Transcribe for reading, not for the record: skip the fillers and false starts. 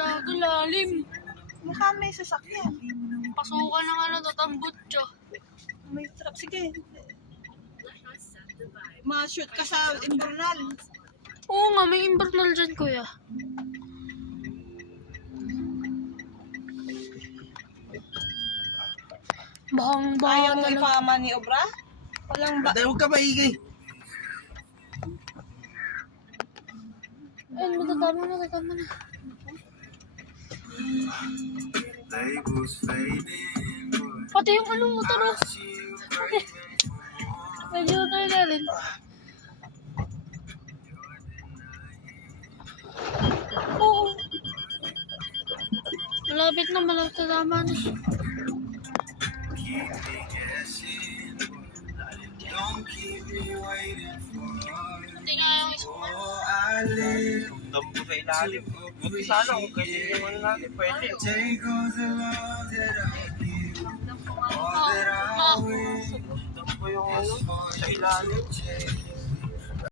Gago lalim. Mukha may sasakyan. Pasukan ng ano to, tambutso. May trap. Sige. Ma-shoot ka sa Imbernal. Oo nga, may invernal dyan, kuya. Ayaw mo Bahang-bahang. ipamaniobra? Walang ba... Huwag ka maingay. Ayun, matatama na. Pati yung ano motor, oh. Medyo tayo na rin. Oo. Malapit na, tama na. Pati nga yung isang ano. Damo sa ilalim. Buti sana kung ganyan yung ano natin, pwede. Damo yung ano, sa ilalim.